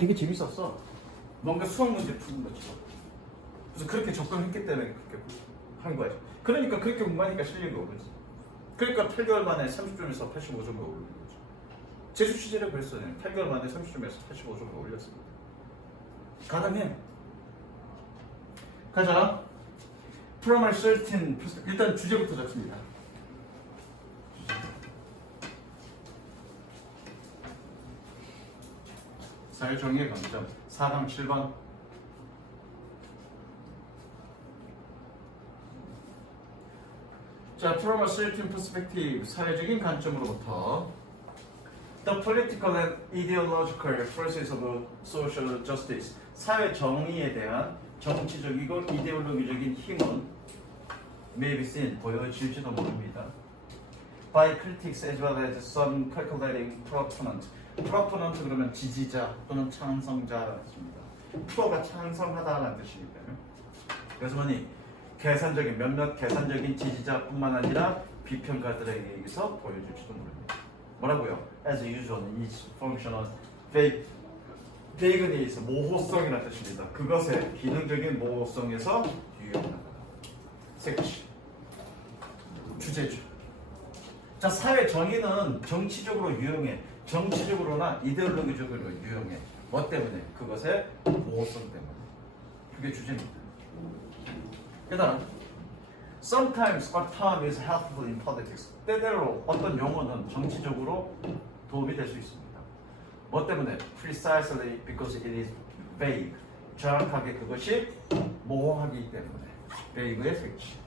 되게 재밌었어. 뭔가 수학 문제 푸는 것처럼. 그래서 그렇게 접근했기 때문에 그렇게 한 거야. 그러니까 그렇게 공부하니까 실력이 오르지. 그러니까 8개월 만에 30점에서 85점을 오르는 거죠. 재수 취재를 그랬어요. 8개월 만에 30점에서 85점을 올렸습니다. 가능해. 가자. From certain perspective. 일단 주제부터 잡습니다. 사회정의의 관점 4강 7번. 자, from a certain perspective, 사회적인 관점으로부터 the political and ideological forces of social justice, 사회 정의에 대한 정치적이고 이데올로기적인 힘은 may be seen, 보여질지도 모릅니다. by critics as well as some calculating proponent. proponent 그러면 지지자 또는 찬성자라는 뜻입니다. pro가 찬성하다라는 뜻이니까요. 그래서 뭐니? 계산적인 몇몇 계산적인 지지자뿐만 아니라 비평가들에게 의해서 보여줄지도 모릅니다. 뭐라고요? As usual, each functional vagueness, 모호성이라는 뜻입니다. 그것의 기능적인 모호성에서 유효하다. 색치. 주제죠. 자, 사회 정의는 정치적으로 유용해. 정치적으로나 이데올로기적으로 유용해. 뭐 때문에? 그것의 모호성 때문에. 그게 주제입니다. 그다음, sometimes a term is helpful in politics. 때때로 어떤 용어는 정치적으로 도움이 될 수 있습니다. 뭐 때문에? Precisely because it is vague. 정확하게 그것이 모호하기 때문에. vague의 색치.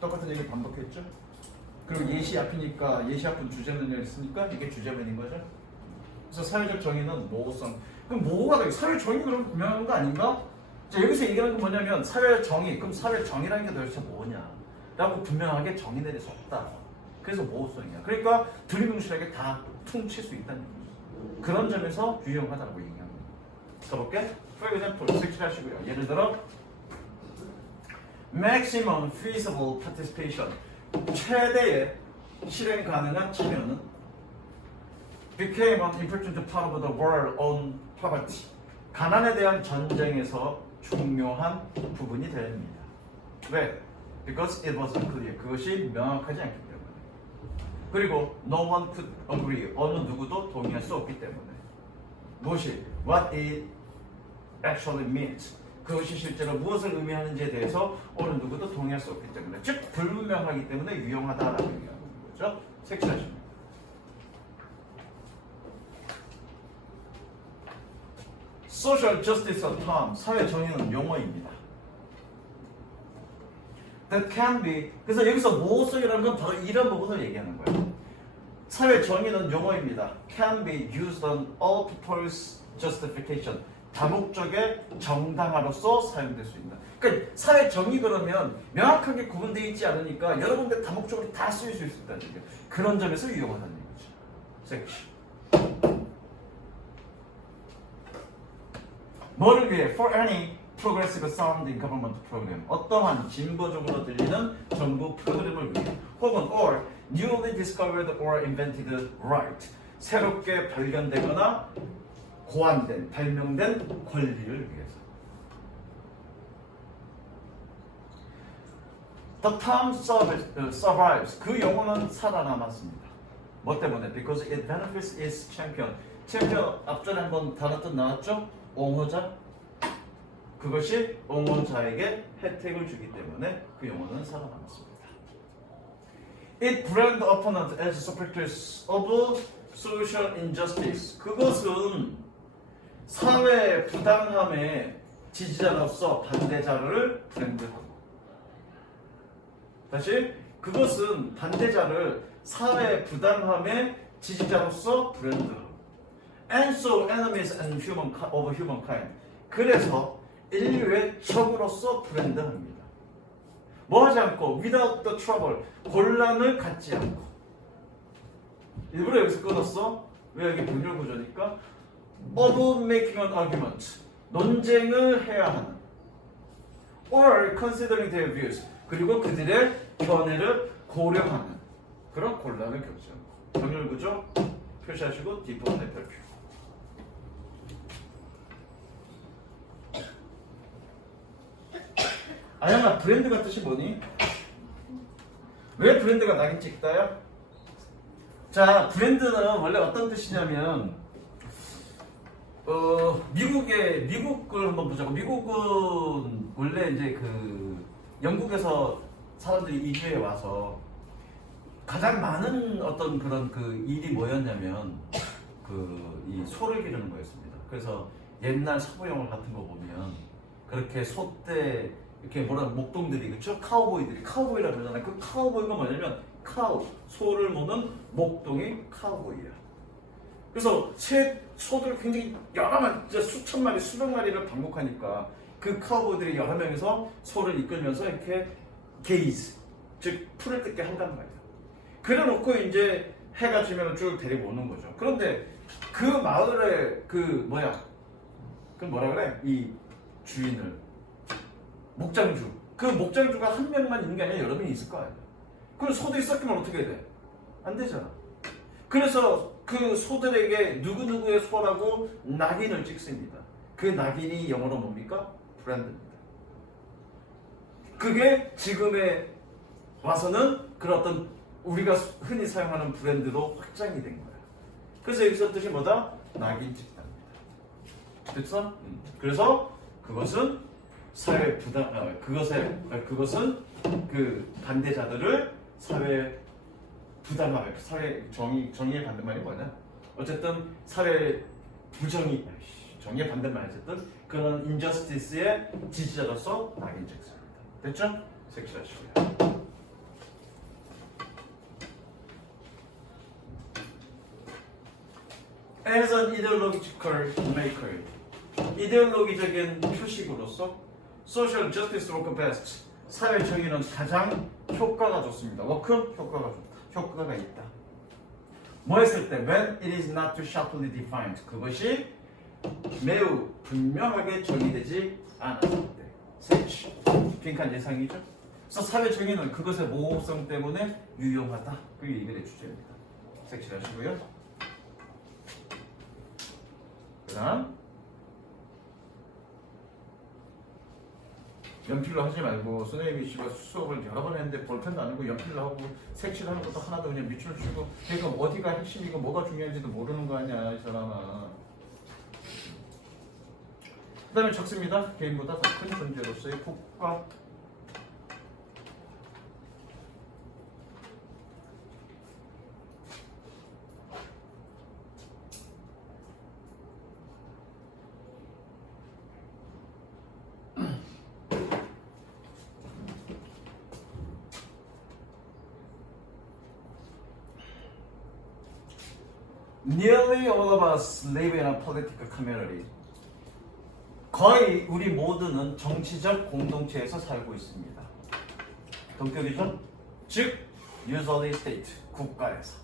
똑같은 얘기 반복했죠? 그리고 예시 앞이니까 예시 앞은 주제문을 쓰니까 이게 주제문인 거죠. 그래서 사회적 정의는 모호성. 그럼 모호가 되게 사회 정의 그럼 분명한 거 아닌가? 자, 여기서 얘기하는 건 뭐냐면 사회 정의. 그럼 사회 정의라는 게 도대체 뭐냐? 라고 분명하게 정의 내릴 수 없다. 그래서 모호성이야. 그러니까 두리뭉실하게 다 퉁칠 수 있다는 거죠. 그런 점에서 유용하다고 얘기합니다. 써볼게. For example, 색칠하시고요. 예를 들어 maximum feasible participation. 최대의 실행 가능한 참여는 became an important part of the war on poverty. 가난에 대한 전쟁에서 중요한 부분이 됩니다. 왜? Because it wasn't clear. 그것이 명확하지 않기 때문에. 그리고 no one could agree. 어느 누구도 동의할 수 없기 때문에. 무엇이? What it actually means. 그것이 실제로 무엇을 의미하는지에 대해서 어느 누구도 동의할 수 없기 때문에. 즉 불분명하기 때문에 유용하다라고 얘기하는 거죠. 색칠하십니다. Social justice term, 사회 정의는 용어입니다. That can be, 그래서 여기서 모호성이라는 건 바로 이런 부분을 얘기하는 거예요. 사회 정의는 용어입니다. Can be used on all purpose justification. 다목적의 정당화로서 사용될 수 있다. 그러니까 사회 정의 그러면 명확하게 구분되어 있지 않으니까 여러 군데 다목적으로 다 쓰일 수 있다는 얘기예요. 그런 점에서 유용하다는 얘기죠. 섹시. 뭐를 위해? For any progressive sounding government program. 어떠한 진보적으로 들리는 정부 프로그램을 위해. 혹은 or newly discovered or invented right. 새롭게 발견되거나 고안된, 발명된 권리를 위해서. The term survives. 그 용어는 살아남았습니다. 뭐 때문에? Because it benefits its champion. 챔피언 앞전에 한번 다뤘던 나왔죠? 옹호자. 그것이 옹호자에게 혜택을 주기 때문에 그 용어는 살아남았습니다. It brand opponent as supporters of social injustice. 그것은 사회 부당함의 지지자로서 반대자를 브랜드하고. 다시, 그것은 반대자를 사회 부당함의 지지자로서 브랜드하고. And so enemies and of humankind. 그래서 인류의 적으로서 브랜드합니다. 뭐 하지 않고 without the trouble. 곤란을 갖지 않고. 일부러 여기서 끊었어. 왜? 여기 분열 구조니까 of making an argument. 논쟁을 해야 하는. or considering their views. 그리고 그들의 견해를 고려하는 그런 곤란을 겪지 않고. 분열 구조 표시하시고 뒷부분에 별표. 아영아, 브랜드가 뜻이 뭐니? 왜 브랜드가 낙인 찍다요? 자, 브랜드는 원래 어떤 뜻이냐면 미국을 한번 보자고. 미국은 원래 이제 그 영국에서 사람들이 이주해 와서 가장 많은 어떤 그런 그 일이 뭐였냐면 그 이 소를 기르는 거였습니다. 그래서 옛날 서부 영화 같은 거 보면 그렇게 소떼 이렇게 뭐라 목동들이 그쵸? 카우보이들이 카우보이라 그러잖아요. 그 카우보이가 뭐냐면 카우 소를 모는 목동이 카우보이야. 그래서 소들을 굉장히 여러 마리, 수천 마리, 수백 마리를 방목하니까 그 카우보이들이 여러 명이서 소를 이끌면서 이렇게 게이즈, 즉 풀을 뜯게 한단 말이야. 그래놓고 이제 해가 지면 쭉 데리고 오는 거죠. 그런데 그 마을에 그 뭐라 그래? 이 주인을 목장주, 그 목장주가 한 명만 있는 게 아니라 여러 명이 있을 거 아니야. 그럼 소들이 섞이면 어떻게 돼? 안 되잖아. 그래서 그 소들에게 누구누구의 소라고 낙인을 찍습니다. 그 낙인이 영어로 뭡니까? 브랜드입니다. 그게 지금에 와서는 그런 어떤 우리가 흔히 사용하는 브랜드로 확장이 된 거야. 그래서 여기서 뜻이 뭐다? 낙인 찍다입니다. 됐어? 그래서 그것은 사회 부담, 그것은 그 반대자들을 사회 부담하게, 사회 정의의 반대말이 뭐냐? 어쨌든 사회 부정의, 정의의 반대말 어쨌든 그런 인저스티스의 지지자로서 낙인 찍습니다. 됐죠? 색칠하시고요. As an ideological maker, 이데올로기적인 표식으로서 social justice work best, 사회 정의는 가장 효과가 좋습니다. work 효과가 좋다. 효과가 있다. 뭐 했을 때 when it is not too sharply defined, 그것이 매우 분명하게 정의되지 않았을 때. such, 빈칸 예상이죠. 그래서 사회 정의는 그것의 모호성 때문에 유용하다. 그게 이글의 주제입니다. 색칠하시고요. 그 다음 연필로 하지 말고 선생님이 씨가 수업을 여러 번 했는데 볼펜도 아니고 연필로 하고 색칠하는 것도 하나도 그냥 밑줄 치고 그러니까 어디가 핵심이고 뭐가 중요한지도 모르는 거 아니야 이 사람아. 그 다음에 적습니다. 개인보다 더 큰 존재로서의 국가. Nearly all of us live in a political community. 거의 우리 모두는 정치적 공동체에서 살고 있습니다. 동격이죠? 즉, usually state, 국가에서.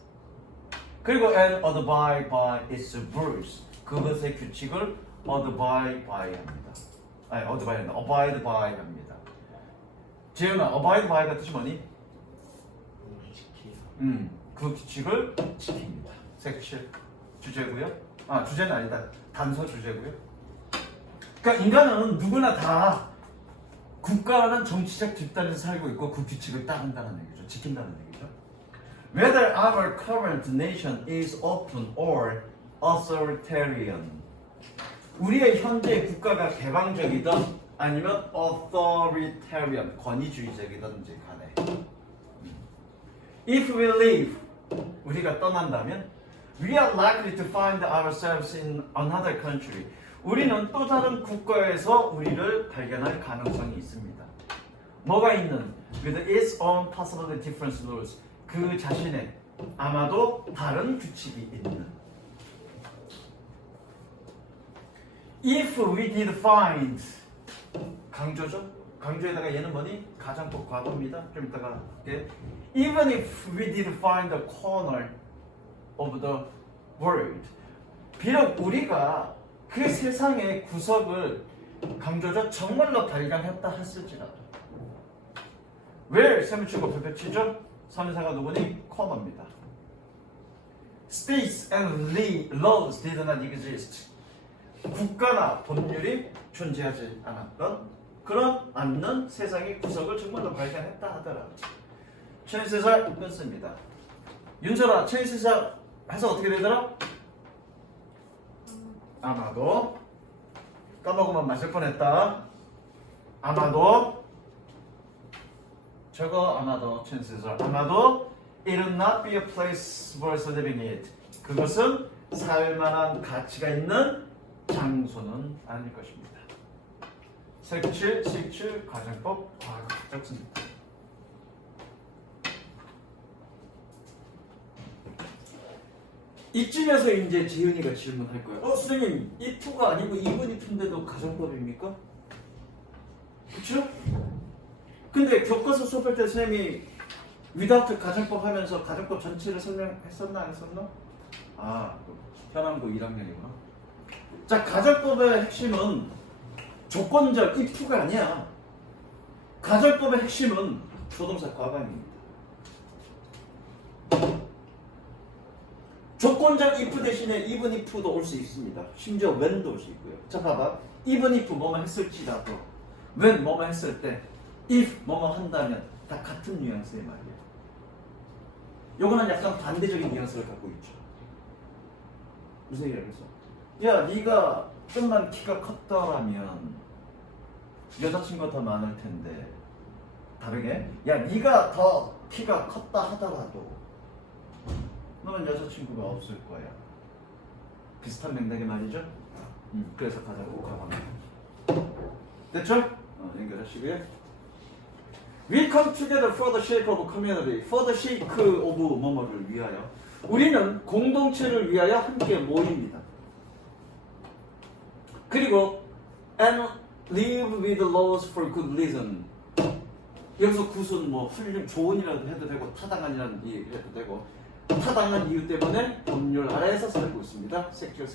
그리고 and abide by its rules, 그것의 규칙을 abide by 합니다. 아니, abide by 합니다. 재현아, abide by가 뜻이 뭐니? 그 규칙을 지킵니다. 색칠 주제고요. 아, 주제는 아니다. 단서 주제고요. 그러니까 인간은 누구나 다 국가라는 정치적 집단에서 살고 있고 그 규칙을 따른다는 얘기죠. 지킨다는 얘기죠. Whether our current nation is open or authoritarian, 우리의 현재 국가가 개방적이든 아니면 authoritarian, 권위주의적이든지 간에 If we leave, 우리가 떠난다면 We are likely to find ourselves in another country. 우리는 또 다른 국가에서 우리를 발견할 가능성이 있습니다. 뭐가 있는? With its own possibly different rules. 그 자신의 아마도 다른 규칙이 있는. If we did find, 강조죠? 강조에다가 얘는 뭐니? 가장법 과거입니다. 좀 이따가 할게. Even if we did find a corner of the world. 비록 우리가 그 세상의 구석을 강조적 정말로 발견했다 했을지라도 where 세무치고 별표치죠? 3인사가 누구니? 코너입니다. States and laws did not exist. 국가나 법률이 존재하지 않았던 그런 않는 세상의 구석을 정말로 발견했다 하더라고요. 최인세살 끊습니다. 윤설아, 최인세살 해서 어떻게 되더라? 아마도 까먹으면 맞을 뻔했다. 아마도 저거 아마도 최인세살 아마도 it would not be a place worth living in. 그것은 살만한 가치가 있는 장소는 아닐 것입니다. 색칠, 색칠, 가정법, 과학적 씁니다. 이쯤에서 이제 지은이가 질문할 거예요. 선생님, if가 아니고 even if인데도 가정법입니까? 그쵸? 근데 교과서 수업할 때 선생님이 without 가정법 하면서 가정법 전체를 설명했었나 안 했었나? 현암고 1학년이구나. 자, 가정법의 핵심은 조건적 if가 아니야. 가정법의 핵심은 조동사 과반입니다. 조건적 if 대신에 even if도 올 수 있습니다. 심지어 when도 올 수 있고요. 자, 봐봐. even if 뭐만 했을지라도 when 뭐만 했을 때 if 뭐만 한다면 다 같은 뉘앙스의 말이에요. 요거는 약간 반대적인 뉘앙스를 갖고 있죠. 무슨 얘기를 해서? 야, 네가 좀만 키가 컸더라면 여자친구가 더 많을 텐데 다르게 야, 네가 더 키가 컸다 하더라도 너는 여자친구가 없을 거야. 비슷한 맥락의 말이죠. 그래서 가장 국가합니다. 됐죠? 연결하시고요. We come together for the sake of community. For the sake of 뭐뭐를 위하여. 우리는 공동체를 위하여 함께 모입니다. 그리고 and live with laws for good reason. 여기서 굿은 뭐 훌륭 좋은이라도 해도 되고 타당한이라는 이유 해도 되고 타당한 이유 때문에 법률 아래에서 살고 있습니다. 색칠.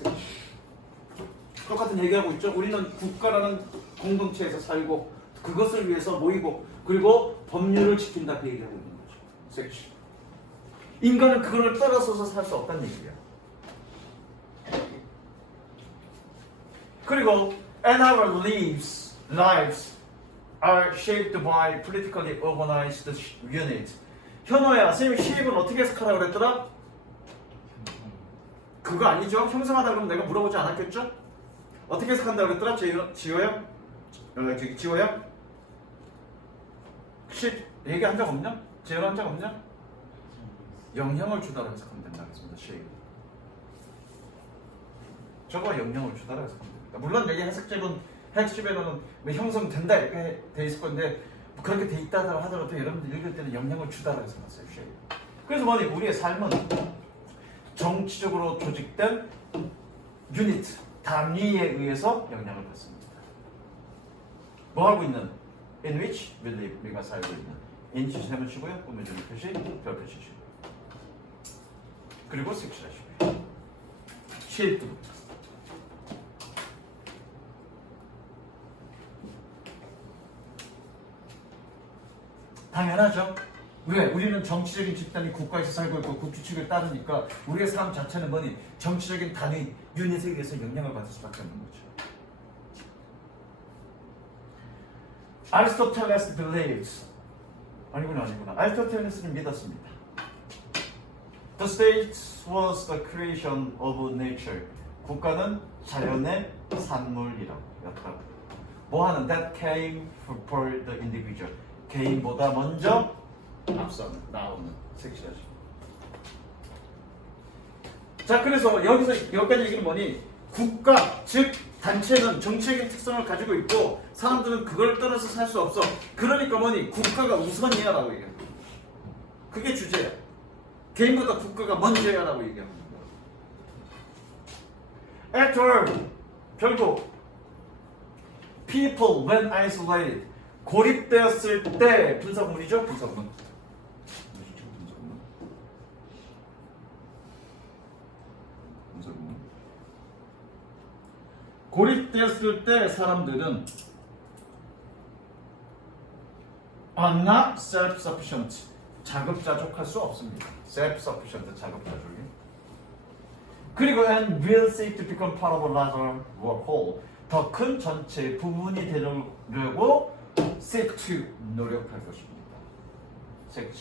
똑같은 얘기하고 있죠. 우리는 국가라는 공동체에서 살고 그것을 위해서 모이고 그리고 법률을 지킨다 그 얘기하고 있는 거죠. 색칠. 인간은 그걸 떠나서서 살 수 없다는 얘기야. 그리고 and our lives are shaped by politically organized unit. 현호야, 선생님이 shape은 어떻게 해석하라고 그랬더라? 그거 아니죠? 형성하다 그러면 내가 물어보지 않았겠죠? 어떻게 해석한다고 그랬더라? 지호야? 저기 지호야? 혹시 얘기한 적 없냐? 지호한 적 없냐? 영향을 주다라고 해석하면 된다 그랬습니다. shape. 저거 영향을 주다라고 해석하면 됩니다. 물론 여기 핵심에는 형성된다 이렇게 돼 있을 건데 그렇게 돼 있다 하더라도 여러분들 읽을 때는 영향을 주다라고 해석했어요. shape. 그래서 뭐니? 우리의 삶은 정치적으로 조직된 유니트, 단위에 의해서 영향을 받습니다. 뭐 하고 있는? In which we live, 우리가 살고 있는. in 주시면 치고요. 꾸며주는 표시, 별 표시 치고요. 그리고 색칠하시고요. 쉐입부터. 당연하죠. 왜? 우리는 정치적인 집단이 국가에서 살고 있고 그 규칙을 따르니까 우리의 삶 자체는 뭐니? 정치적인 단위, 유닛에 의해서 영향을 받을 수밖에 없는 거죠. Aristoteles believes 아니구나. 아리스토텔레스는 믿었습니다. The state was the creation of nature. 국가는 자연의 산물이라고. 뭐하는? That came for the individual. 개인보다 먼저 앞서는 나오는 섹시하죠. 자, 그래서 여기까지 얘기는 뭐니? 국가, 즉 단체는 정치적인 특성을 가지고 있고 사람들은 그걸 떠나서 살 수 없어. 그러니까 뭐니? 국가가 우선이야 라고 얘기합니다. 그게 주제야. 개인보다 국가가 먼저야 라고 얘기합니다. After, 결국 people when isolated, 고립되었을 때 분사구문이죠? 분사구문. 고립되었을 때 사람들은 are not self-sufficient. 자급자족할 수 없습니다. self-sufficient, 자급자족이. 그리고 and will seek to become part of a larger whole. 더 큰 전체의 부분이 되려고 seek to 노력할 것입니다. seek.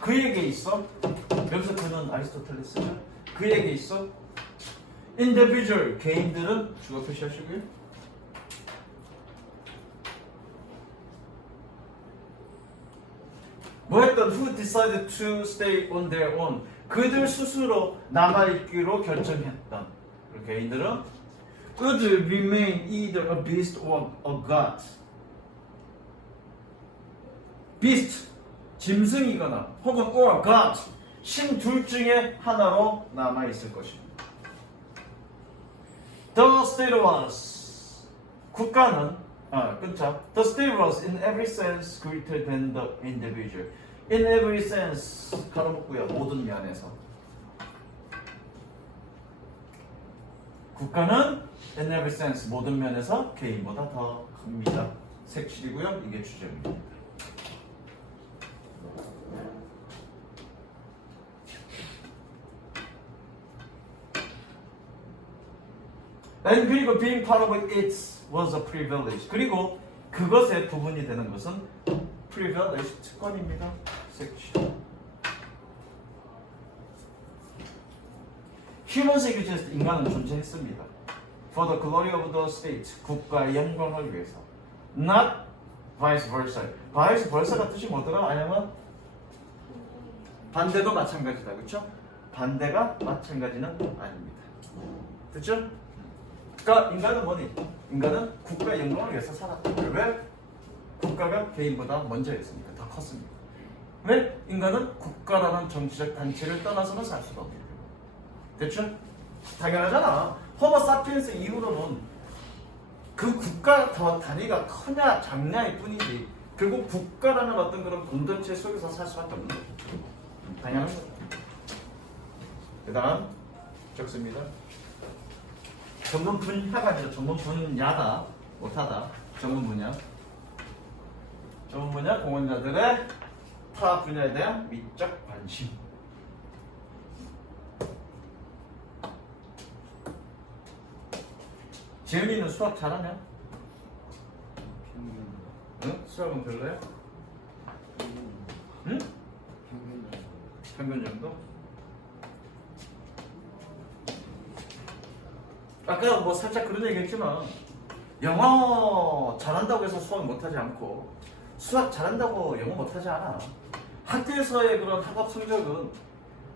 그에게 있어. 여기서 그는 아리스토텔레스죠. 그에게 있어. individual 개인들은 주어 표시하시고요. 뭐였던 who decided to stay on their own. 그들 스스로 남아있기로 결정했던 그 개인들은 would remain either a beast or a god. beast 짐승이거나 혹은 or a god 신 둘 중에 하나로 남아있을 것입니다. The state was 국가는 끊자. The state was in every sense greater than the individual. In every sense 가로먹고요. 모든 면에서 국가는 in every sense 모든 면에서 개인보다 더 큽니다. 색칠이고요. 이게 주제입니다. And 그리고 being part of it was a privilege. 그리고 그것의 부분이 되는 것은 privilege 특권입니다. section. Humans exist. 인간은 존재했습니다. For the glory of the state. 국가의 영광을 위해서. Not vice versa. vice versa가 뜻이 뭐더라? 아니면 반대도 마찬가지다. 그렇죠? 반대가 마찬가지는 아닙니다. 그렇죠? 그러니까 인간은 뭐니? 인간은 국가의 영광을 위해서 살았다. 왜? 국가가 개인보다 먼저였으니까 더 컸습니다. 왜? 인간은 국가라는 정치적 단체를 떠나서는 살 수가 없기 때문에. 됐죠? 당연하잖아. 호모 사피엔스 이후로는 그 국가 단위가 크냐 작냐일 뿐이지 결국 국가라는 어떤 그런 공동체 속에서 살 수밖에 없는 거죠. 당연한 거죠. 그 다음 적습니다. 전문 분야가 아니라 전문 분야다. 못하다. 전문 분야. 전문 분야 공헌자들의 타 분야에 대한 미적 관심. 지은이는 수학 잘하냐? 응? 수학은 별로야? 응? 평균 정도? 아까 뭐 살짝 그런 얘기 했지만 영어 잘한다고 해서 수학 못하지 않고 수학 잘한다고 영어 못하지 않아. 학교에서의 그런 학업 성적은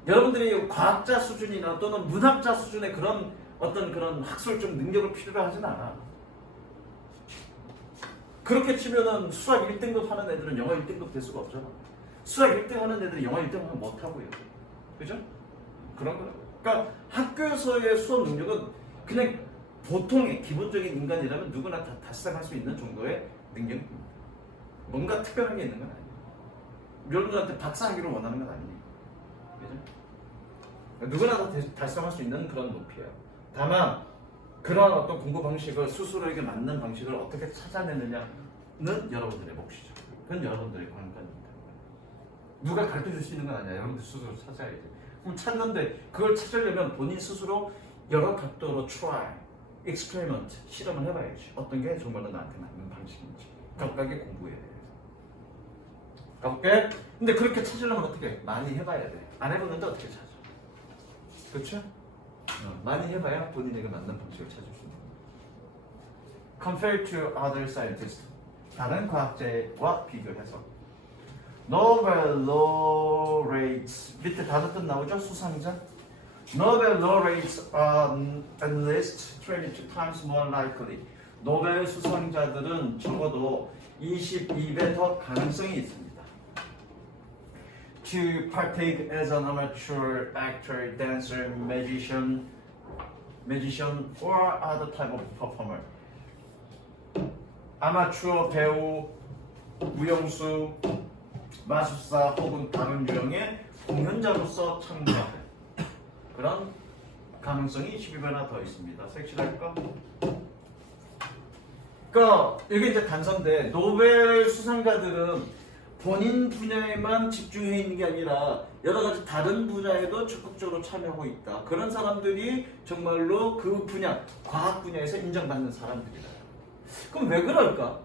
여러분들이 과학자 수준이나 또는 문학자 수준의 그런 어떤 그런 학술적 능력을 필요로 하진 않아. 그렇게 치면은 수학 1등급 하는 애들은 영어 1등급 될 수가 없잖아. 수학 1등 하는 애들이 영어 1등 하면 못하고요. 그죠? 그런 거. 그러니까 학교에서의 수업 능력은 그냥 보통의 기본적인 인간이라면 누구나 다 달성할 수 있는 정도의 능력입니다. 뭔가 특별한 게 있는 건 아니에요. 여러분들한테 박사하기를 원하는 건 아니에요. 그죠? 누구나 다 달성할 수 있는 그런 높이예요. 다만 그런 어떤 공부 방식을 스스로에게 맞는 방식을 어떻게 찾아내느냐는 여러분들의 몫이죠. 그건 여러분들의 관건입니다. 누가 가르쳐줄 수 있는 건 아니야. 여러분들 스스로 찾아야지. 그럼 찾는데 그걸 찾으려면 본인 스스로 여러 각도로 try, experiment, 실험을 해봐야지. 어떤 게 정말로 나한테 맞는 방식인지 각각의 공부해야 돼. 가볼게. 근데 그렇게 찾으려면 어떻게 해? 많이 해봐야 돼. 안 해보는데 어떻게 찾아? 그렇죠? 많이 해봐야 본인에게 맞는 방식을 찾을 수 있는 거예요. Compared to other scientists, 다른 과학자와 비교해서 Nobel laureates 밑에 단어 뜻 나오죠? 수상자. Nobel laureates are at least 22 times more likely. 노벨 수상자들은 적어도 22배 더 가능성이 있습니다. To partake as an amateur actor, dancer, magician, or other type of performer. 아마추어 배우, 무용수, 마술사 혹은 다른 유형의 공연자로서 참가할 그런 가능성이 12배나 더 있습니다. 색칠할까? 그러니까 이게 이제 단서인데 노벨 수상자들은 본인 분야에만 집중해 있는 게 아니라 여러 가지 다른 분야에도 적극적으로 참여하고 있다. 그런 사람들이 정말로 그 분야, 과학 분야에서 인정받는 사람들이다. 그럼 왜 그럴까?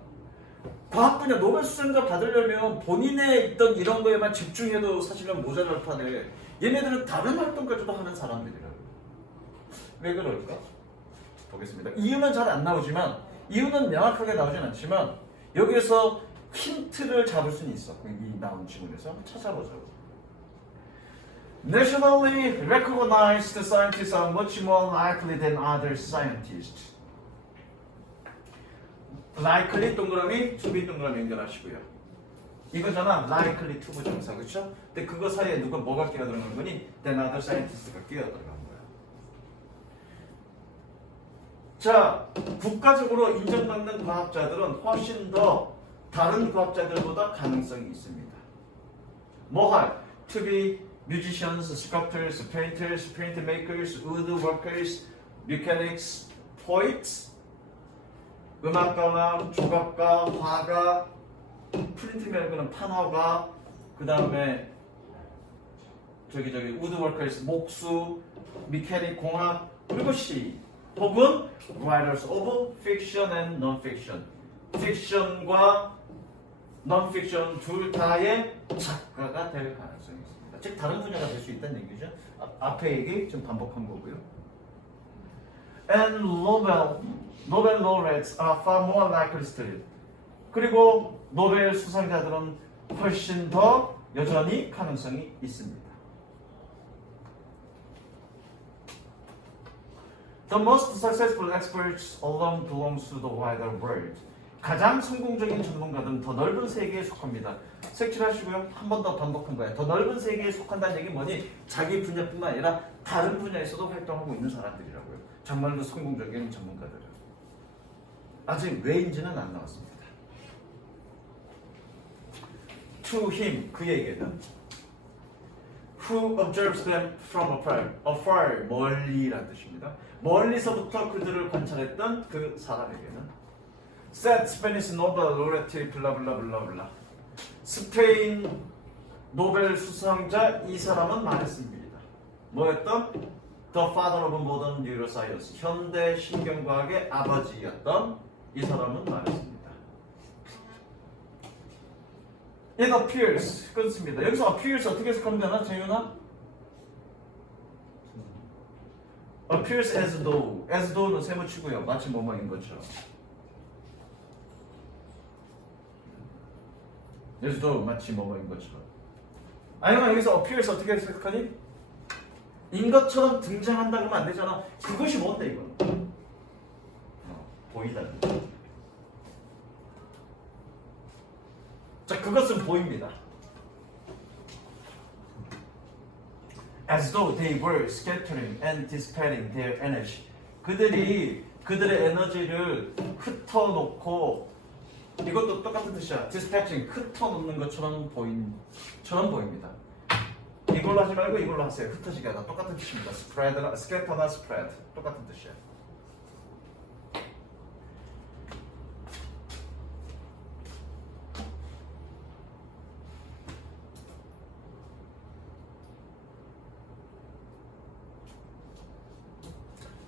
과학 분야 노벨 수상자 받으려면 본인의 있던 이런 거에만 집중해도 사실은 모자랄 판에 얘네들은 다른 활동까지도 하는 사람들이라고. 왜 그럴까? 보겠습니다. 이유는 잘 안 나오지만, 이유는 명확하게 나오진 않지만 여기에서 힌트를 잡을 수는 있어. 이 나온 지문에서 한번 찾아보자고. Nationally recognized scientists are much more likely than other scientists. likely 동그라미, to be 동그라미 연결하시고요. 이거잖아, likely to 부정사, 그렇죠? 근데 그거 사이에 누가 뭐가 끼어 들어간 거니? than other scientists가 끼어 들어간 거야. 자, 국가적으로 인정받는 과학자들은 훨씬 더 다른 과학자들보다 가능성이 있습니다. 뭐할? To be musicians, sculptors, painters, paint makers, woodworkers, mechanics, poets, 음악가나 조각가, 화가, 프린트 말고는 판화가, 그 다음에 woodworkers, 목수, mechanic, 공학, 그리고 시, 혹은 writers of fiction and non-fiction, 픽션과 non-fiction 둘 다의 작가가 될 가능성이 있습니다. 즉 다른 분야가 될 수 있다는 얘기죠. 앞에 얘기 좀 반복한 거고요. And Nobel laureates are far more likely still. 그리고 노벨 수상자들은 훨씬 더 여전히 가능성이 있습니다. The most successful experts alone belongs to the wider world. 가장 성공적인 전문가들은 더 넓은 세계에 속합니다. 색칠하시고요. 한 번 더 반복한 거예요. 더 넓은 세계에 속한다는 얘기 뭐니? 자기 분야뿐만 아니라 다른 분야에서도 활동하고 있는 사람들이라고요. 정말로 성공적인 전문가들은. 아직 왜인지는 안 나왔습니다. To him, 그에게는 Who observes them from afar. afar, 멀리란 뜻입니다. 멀리서부터 그들을 관찰했던 그 사람에게는 said Spanish Nobel laureate 블라블라블라블라. 스페인 노벨 수상자 이 사람은 말했습니다. 뭐였던? The father of modern neuroscience. 현대 신경과학의 아버지였던 이 사람은 말했습니다. It appears, 끊습니다. 여기서 appears 어떻게 해석하면 되나, 재윤아? appears as though. as though는 세모치고요. 마치 뭐뭐인 것처럼. as though 마치 뭐뭐인 것처럼. 아니면 여기서 appears 어떻게 해석하니? 인 것처럼 등장한다 그러면 안 되잖아. 그것이 뭔데 이거는? 보이다는 거. 자, 그것은 보입니다. As though they were scattering and dissipating their energy. 그들이 그들의 에너지를 흩어놓고, 이것도 똑같은 뜻이야. dissipating, 흩어놓는 것처럼 보입니다. 이걸로 하지 말고 이걸로 하세요. 흩어지게 하다. 똑같은 뜻입니다. spread나 scatter나 spread 똑같은 뜻이야.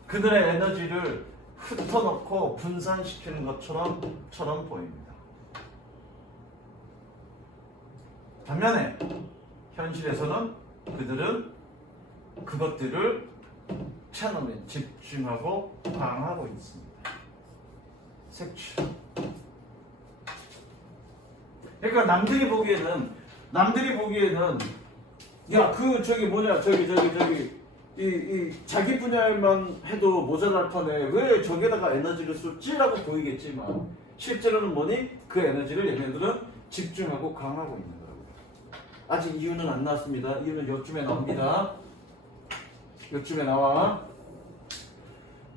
그들의 에너지를 흩어놓고 분산시키는 것처럼 보입니다. 반면에 현실에서는 그들은 그것들을 채널에 집중하고 방하고 있습니다. 색칠. 그러니까 남들이 보기에는 야, 그 저기 뭐냐 이 자기 분야에만 해도 모자랄 판에 왜 저기에다가 에너지를 쏟지라고 보이겠지만 실제로는 뭐니? 그 에너지를 얘네들은 집중하고 강하고 있는 거라고요. 아직 이유는 안 나왔습니다. 이유는 요쯤에 나옵니다. 요쯤에 나와.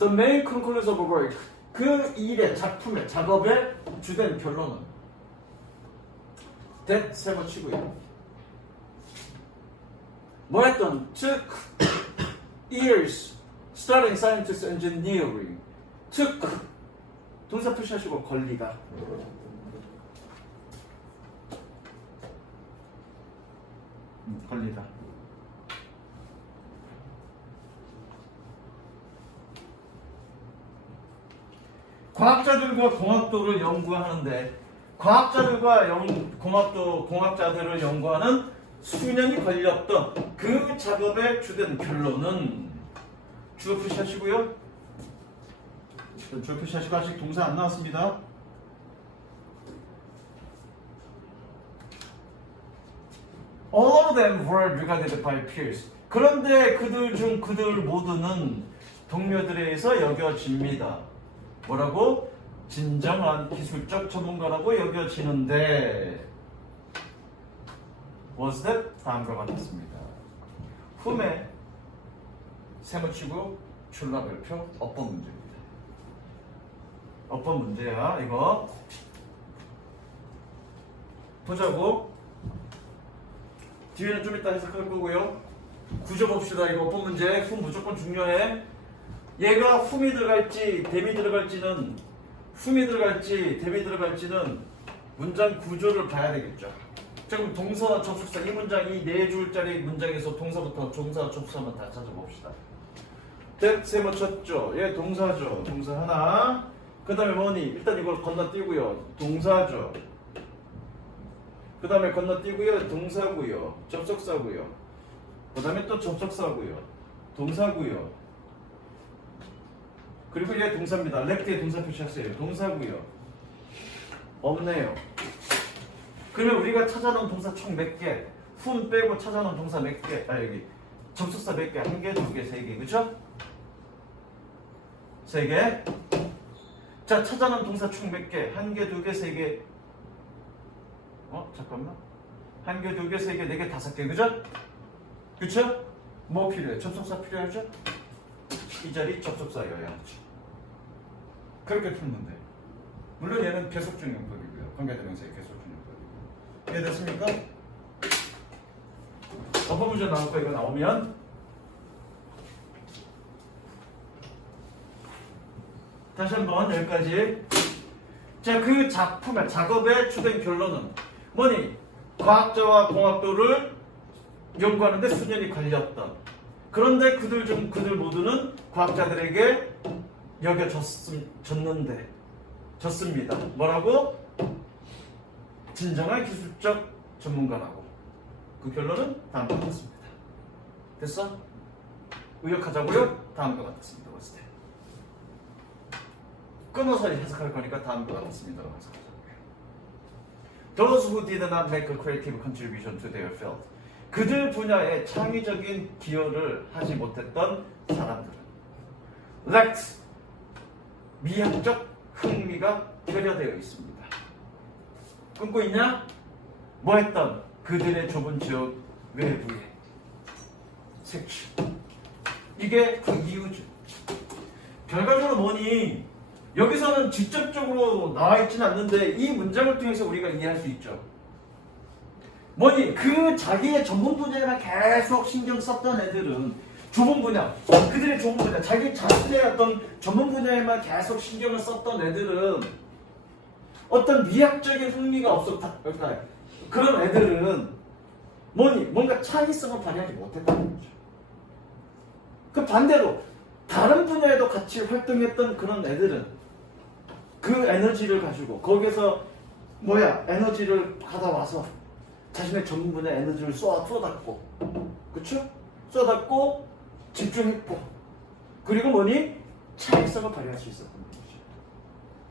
The main conclusion of work. 그 일의 작품의 작업의 주된 결론은 that 세모치고요. 뭐였던 took years studying scientists engineering. took 동사 표시하시고 걸리다. 걸리다. 과학자들과 공학도를 연구하는데 공학자들을 연구하는 수년이 걸렸던 그 작업의 주된 결론은 주어 표시하시고요. 주어 표시하시고 아직 동사 안 나왔습니다. All of them were regarded by peers. 그런데 그들 모두는 동료들에 의해서 여겨집니다. 뭐라고? 진정한 기술적 전문가라고 여겨지는데 was that? 다음과 같았습니다. 흠에 세무치고 출납별표 어법 문제입니다. 어법 문제야 이거. 보자고. 뒤에는 좀 이따 해석할 거고요. 구조 봅시다. 이거 어법 문제. 흠 무조건 중요해. 얘가 흠이 들어갈지 댐이 들어갈지는 문장 구조를 봐야 되겠죠. 지금 동사 접속사 이 문장 이 네 줄짜리 문장에서 동사부터 종사 접속사만 다 찾아봅시다. that 세 맞췄죠. 얘 동사죠. 동사 하나. 그 다음에 뭐니? 일단 이걸 건너뛰고요. 동사죠. 그 다음에 건너뛰고요. 동사고요. 접속사고요. 그 다음에 또 접속사고요. 동사고요. 그리고 얘 동사입니다. 렉트에 동사 표시하세요. 동사고요. 없네요. 그러면 우리가 찾아놓은 동사 총 몇 개? 흠 빼고 찾아놓은 동사 몇 개? 여기 접속사 몇 개? 한 개, 두 개, 세 개. 그쵸? 세 개. 자, 찾아놓은 동사 총 몇 개? 한 개, 두 개, 세 개. 잠깐만. 한 개, 두 개, 세 개, 네 개, 다섯 개. 그죠? 그쵸? 뭐 필요해? 접속사 필요하죠? 이 자리 접속사여야 하지. 그렇게 풀면 돼. 물론 얘는 계속준용법이고요. 관계대명사의 계속준용법이고요. 이해됐습니까? 어법 문제 나올 거 이거 나오면 다시 한번 여기까지. 자, 그 작품의 작업의 주된 결론은 뭐니? 과학자와 공학도를 연구하는데 수년이 걸렸던. 그런데 그들 모두는 과학자들에게 졌습니다. 뭐라고? 진정한 기술적 전문가라고. 그 결론은 다음과 같습니다. 됐어? 의역하자고요? 다음과 같았습니다. 봤을 때. 끊어서 해석할 거니까 다음과 같았습니다. Those who did not make a creative contribution to their field. 그들 분야에 창의적인 기여를 하지 못했던 사람들은 lacked 미학적 흥미가 결여되어 있습니다. 끊고 있냐? 뭐 했던? 그들의 좁은 지역 외부에 색출. 이게 그 이유죠. 결과적으로 뭐니? 여기서는 직접적으로 나와 있지는 않는데 이 문장을 통해서 우리가 이해할 수 있죠. 뭐니? 그 자기의 전문 분야에만 계속 신경 썼던 애들은 좁은 분야, 그들의 좁은 분야, 자기 자신의 어떤 전문 분야에만 계속 신경을 썼던 애들은 어떤 미학적인 흥미가 없었다. 그러니까 그런 애들은 뭐니? 뭔가 창의성을 발휘하지 못했다는 거죠. 그 반대로 다른 분야에도 같이 활동했던 그런 애들은 그 에너지를 가지고 거기서 에너지를 받아와서 자신의 전문 분야 에너지를 쏟았고, 그쵸? 쏟았고 집중했고, 그리고 뭐니? 창의성을 발휘할 수 있었던 거죠.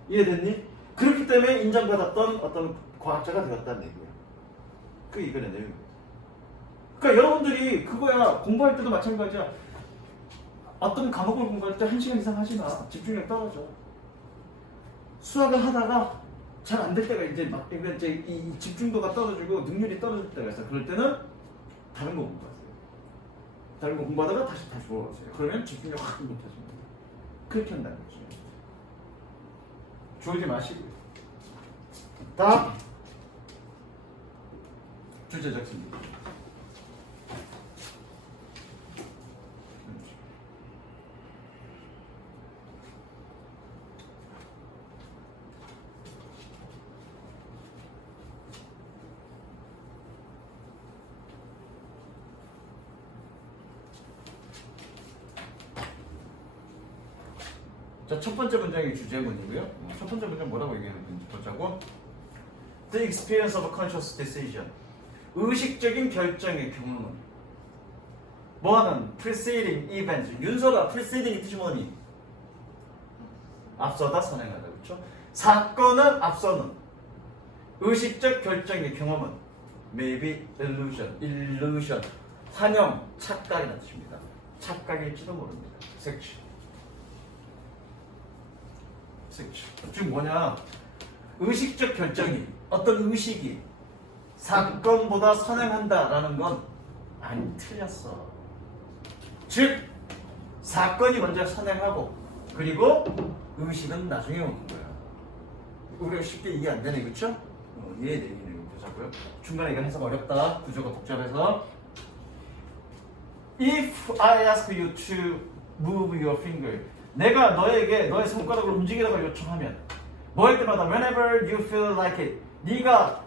이해됐니? 그렇기 때문에 인정받았던 어떤 과학자가 되었다는 얘기야. 그 이거의 내용입니다. 그러니까 여러분들이 그거야. 공부할 때도 마찬가지야. 어떤 과목을 공부할 때 1시간 이상 하지 마. 집중력 떨어져. 수학을 하다가 잘 안 될 때가 이제 이 집중도가 떨어지고 능률이 떨어질 때가 있어. 그럴 때는 다른 거 공부하세요. 다른 거 공부하다가 다시 돌아오세요. 그러면 집중력 확 못하십니다. 그렇게 한다는 거죠. 졸지 마시고요. 다음 주제적 심리. 자, 자, 첫 번째 문장이 주제문이고요. 첫 번째 문장 뭐라고 얘기하는지 보자고. The experience of a conscious decision. 의식적인 결정의 경험은 뭐하는 preceding events. 윤서라 preceding 뜻이 뭐니? 앞서다 선행하다. 그렇죠? 사건은 앞서는 의식적 결정의 경험은 maybe illusion. 환영, 착각이라는 뜻입니다. 착각일지도 모릅니다. 섹시. 지금 뭐냐? 의식적 결정이 어떤 의식이 사건보다 선행한다라는 건 아니 틀렸어. 즉 사건이 먼저 선행하고 그리고 의식은 나중에 오는 거야. 우리가 쉽게 이해 안 되네, 그렇죠? 이해되기는 보자고요. 중간에 이거 해석 어렵다. 구조가 복잡해서. If I ask you to move your finger, 내가 너에게 너의 손가락을 움직이라고 요청하면 뭐 할 때마다 whenever you feel like it, 네가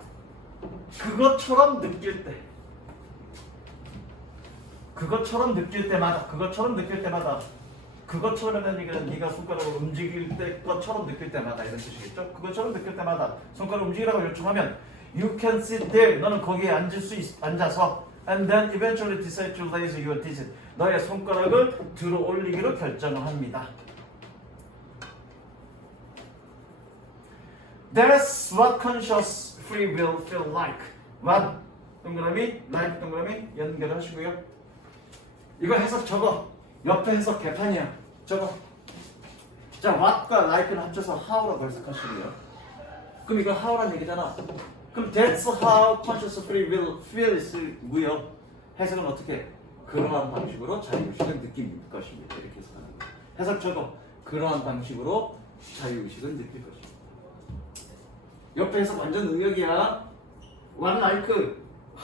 그것처럼 느낄 때, 그것처럼 느낄 때마다 그것처럼 얘기는 네가 손가락을 움직일 때 것처럼 느낄 때마다 이런 뜻이겠죠? 그것처럼 느낄 때마다 손가락을 움직이라고 요청하면 you can sit there, 너는 거기에 앉아서 and then eventually decide to raise your digit, 너의 손가락을 들어 올리기로 결정을 합니다. That's what conscious free will feel like. What? 동그라미, like 동그라미 연결하시고요. 이거 해석 적어. 옆에 해석 개판이야. 적어. 자, what과 like를 합쳐서 how라고 해석하시고요. 그럼 이거 how란 얘기잖아. 그럼 that's how conscious free will feels고요. 해석은 어떻게? 그러한 방식으로 자유의식을 느낄 것입니다. 이렇게 해석하는 거예요. 해석 적어. 그러한 방식으로 자유의식을 느낄 것입니다. 옆에 해석 완전 능력이야. one like,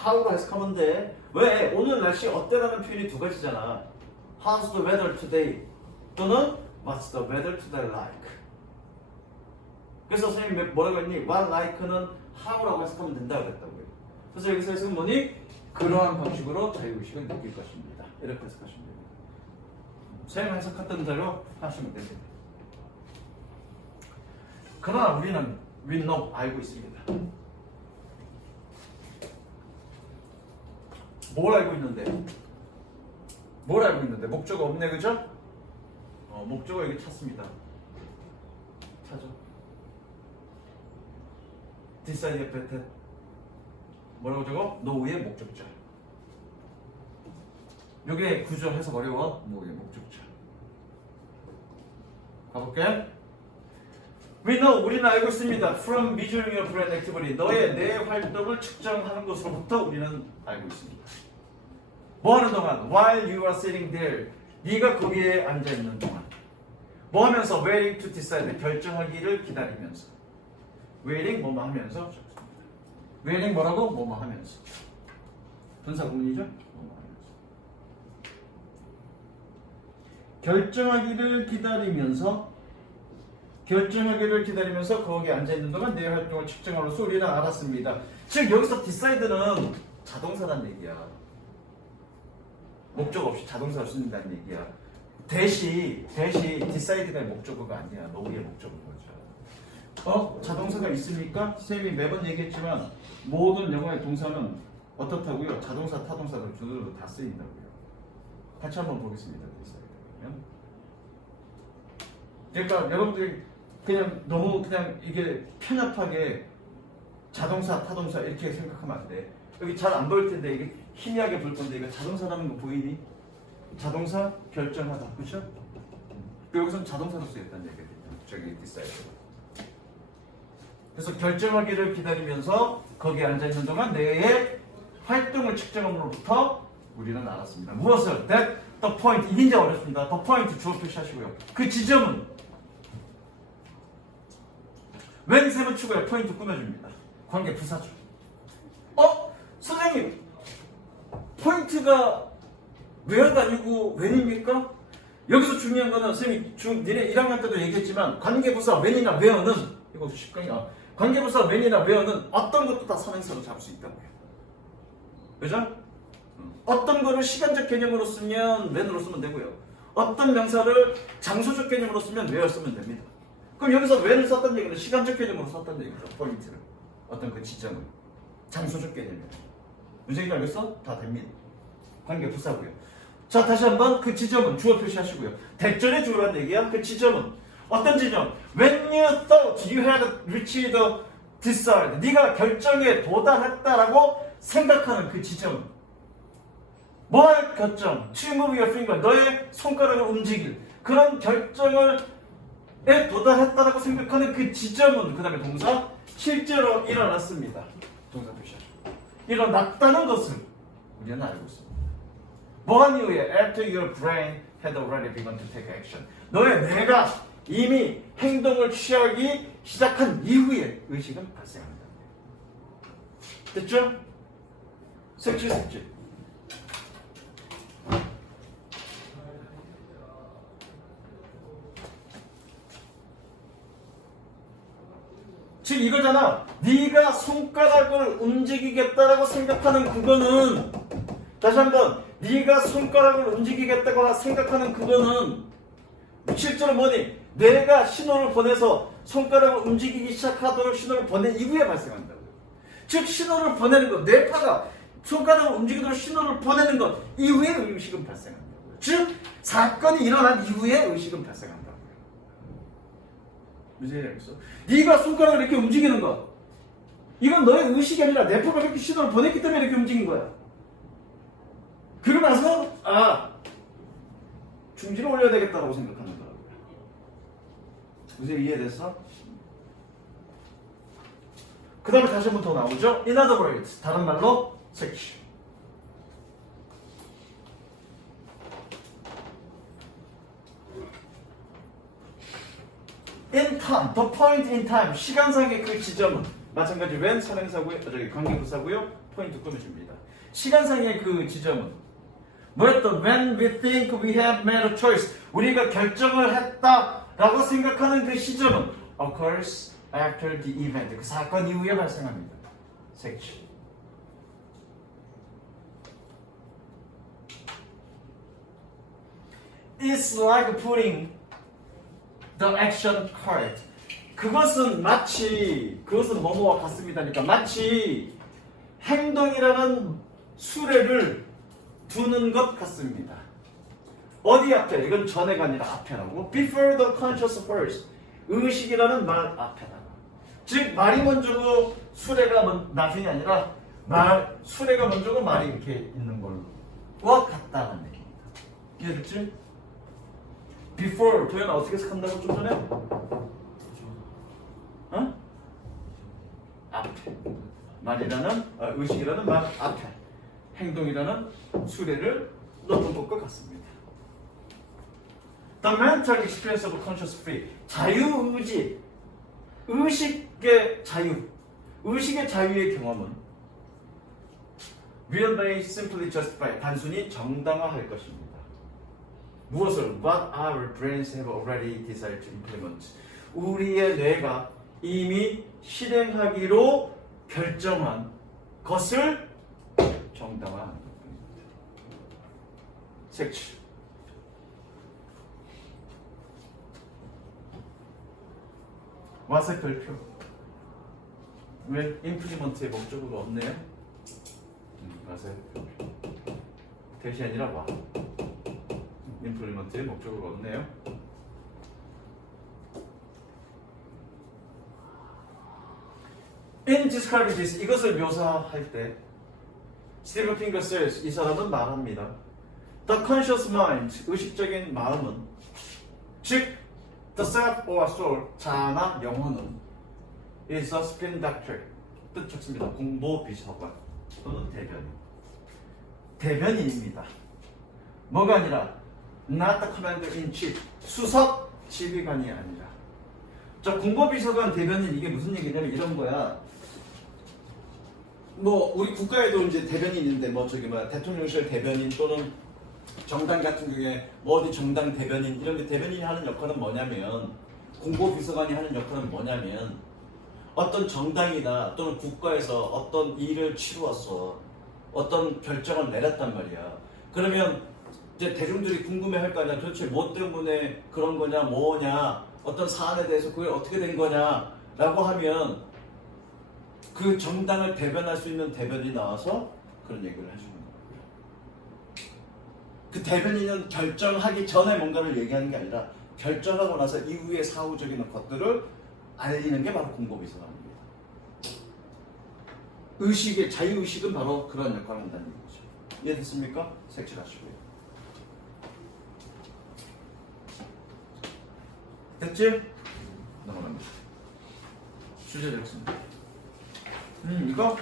how로 해석하면 돼. 왜? 오늘 날씨 어때라는 표현이 두 가지잖아. How's the weather today? 또는 What's the weather today like? 그래서 선생님이 뭐라고 했니? What like는 how라고 해석하면 된다고 그랬다고요. 그래서 여기서 해석은 뭐니? 그러한 방식으로 자유의식을 느낄 것입니다. 이렇게 해석하시면 됩니다. 선생님 해석했던 대로 하시면 됩니다. 그러나 우리는 we know, 알고 있습니다. 뭘 알고 있는데? 목적어 없네, 그죠? 목적어 여기 찾습니다. 찾아. decide 옆에 뭐라고 적어? 노우의 목적자. 요게 구조 해석 어려워. 노우의 목적자. 가볼게. We know, 우리는 알고 있습니다. From measuring your brain activity, 너의 뇌 활동을 측정하는 것으로부터 우리는 알고 있습니다. 뭐 하는 동안? While you are sitting there, 네가 거기에 앉아 있는 동안. 뭐 하면서? Waiting to decide, 결정하기를 기다리면서. Waiting 뭐뭐 하면서. Waiting 뭐라고? 뭐뭐 하면서. 분사 구문이죠? 뭐뭐 하면서. 결정하기를 기다리면서 거기에 앉아있는 동안 내 활동을 측정함으로써 우리는 알았습니다. 즉 여기서 decide는 자동사란 얘기야. 목적 없이 자동사를 쓴다는 얘기야. 대시 decide가 목적어가 아니야. 너의 목적어인 거죠. 자동사가 있습니까? 쌤이 매번 얘기했지만 모든 영어의 동사는 어떻다고요? 자동사, 타동사를 두루두루 다 쓰인다고요. 같이 한번 보겠습니다. decide. 그러니까 여러분들이 그냥 너무 그냥 이게 편협하게 자동사, 타동사 이렇게 생각하면 안 돼. 여기 잘 안 보일 텐데 이게 희미하게 볼 건데 이거 자동사라는 거 보이니? 자동사 결정하다, 그렇죠? 여기서는 자동사로 쓰였다는 얘기거든요. 저기 decide. 그래서 결정하기를 기다리면서 거기에 앉아 있는 동안 뇌의 활동을 측정함으로부터 우리는 알았습니다. 무엇을? That the point. 이게 이제 어렵습니다. The point 주어 표시하시고요. 그 지점은 when 세번 추가에 포인트 꾸며줍니다. 관계 부사죠. 선생님, 포인트가 where가 아니고 when입니까? 여기서 중요한 거는 선생님이 니네 1학년 때도 얘기했지만 관계부사 when이나 where는 이거 쉽거든요. 관계부사 when이나 where는 어떤 것도 다 선행사로 잡을 수 있다고요. 그죠? 어떤 거를 시간적 개념으로 쓰면 when으로 쓰면 되고요. 어떤 명사를 장소적 개념으로 쓰면 where 쓰면 됩니다. 그럼 여기서 where를 썼다는 얘기는 시간적 개념으로 썼다는 얘기죠. 포인트를. 어떤 그 지점을. 장소적 개념이에요. 무슨 얘기인지 알겠어? 다 됩니다. 관계 부사고요. 자, 다시 한번 그 지점은 주어 표시하시고요. 대절의 주어라는 얘기야. 그 지점은 어떤 지점? When you thought you had reached desired. 네가 결정에 도달했다라고 생각하는 그 지점. 뭐할 결정? To move your finger. 너의 손가락을 움직일. 그런 결정에 도달했다라고 생각하는 그 지점은 그 다음에 동사 실제로 일어났습니다. 동사 표시하죠. 일어났다는 것을 우리는 알고 있습니다. 뭐한 이후에 after your brain had already begun to take action. 너의 뇌가 이미 행동을 취하기 시작한 이후에 의식은 발생합니다. 됐죠? 색칠. 즉 이거잖아. 네가 손가락을 움직이겠다라고 생각하는 그거는 다시 한번 네가 손가락을 움직이겠다고 생각하는 그거는 실제로 뭐니? 뇌가 신호를 보내서 손가락을 움직이기 시작하도록 신호를 보낸 이후에 발생한다고. 즉 신호를 보내는 것, 뇌파가 손가락을 움직이도록 신호를 보내는 것 이후에 의식은 발생한다고요. 즉 사건이 일어난 이후에 의식은 발생한다고요. 무슨 얘기 알겠어? 네가 손가락을 이렇게 움직이는 것 이건 너의 의식이 아니라 뇌파가 이렇게 신호를 보냈기 때문에 이렇게 움직인 거야. 그러고 나서 중지를 올려야 되겠다라고 생각하는 거라고요. 무슨 이해됐어? 그 다음에 다시 한 번 더 나오죠? In other words, 다른 말로 section. In time, the point in time, 시간상의 그 지점은 마찬가지 when 선행사고요, 관계부사고요, 포인트 꾸며줍니다. 시간상의 그 지점은 뭐였던 when we think we have made a choice, 우리가 결정을 했다라고 생각하는 그 시점은 occurs after the event, 그 사건 이후에 발생합니다. section. It's like putting the action card. 그것은 뭐뭐와 같습니다니까 마치 행동이라는 수레를 두는 것 같습니다. 어디 앞에? 이건 전에가 아니라 앞에라고. Before the conscious first. 의식이라는 말 앞에다가. 즉 말이 먼저고 수레가 나중이 아니라 수레가 먼저고 말이 이렇게 있는 걸로 같다는 얘기입니다. 이해됐지? Before 도현아 어떻게 해석한다고 좀 전에? 어? 앞에. 말이라는 의식이라는 말 앞에. 행동이라는 수레를 놓는 것과 같습니다. The mental experience of conscious free. 자유의지. 의식의 자유. 의식의 자유의 경험은 will they simply justify. 단순히 정당화할 것입니다. 무엇을? What our brains have already decided to implement. 우리의 뇌가 이미 실행하기로 결정한 것을 정당화하는 것입니다. 색칠. 와서 별표. 왜? implement의 목적어가 없네요. 와서 별표. 대시 아니라 와. implement의 목적어가 없네요. In describing this, 이것을 묘사할 때 스티븐 핑거 says, 이 사람은 말합니다. The conscious mind, 의식적인 마음은 즉 the self or soul, 자아나 영혼은 is a spin doctor, 뜻 좋습니다. 공보비서관 또는 대변인입니다. 뭐가 아니라 not the commander in chief, 수석 지휘관이 아니라. 자, 공보비서관 대변인 이게 무슨 얘기냐면 이런 거야. 뭐 우리 국가에도 이제 대변인인데 대통령실 대변인 또는 정당 같은 경우에 어디 정당 대변인 이런 게 대변인이 하는 역할은 뭐냐면 공보비서관이 하는 역할은 뭐냐면 어떤 정당이나 또는 국가에서 어떤 일을 치루어서 어떤 결정을 내렸단 말이야. 그러면 이제 대중들이 궁금해할 거 아니야. 도대체 뭐 때문에 그런 거냐, 뭐냐, 어떤 사안에 대해서 그게 어떻게 된 거냐라고 하면 그 정당을 대변할 수 있는 대변인이 나와서 그런 얘기를 해주는 거예요. 그 대변인은 결정하기 전에 뭔가를 얘기하는 게 아니라 결정하고 나서 이후의 사후적인 것들을 알리는 게 바로 공보비서관입니다. 의식의 자유의식은 바로 그런 역할을 한다는 얘기죠. 이해됐습니까? 색칠하시고요. 됐지? 넘어갑니다. 주제 적습니다. 이거?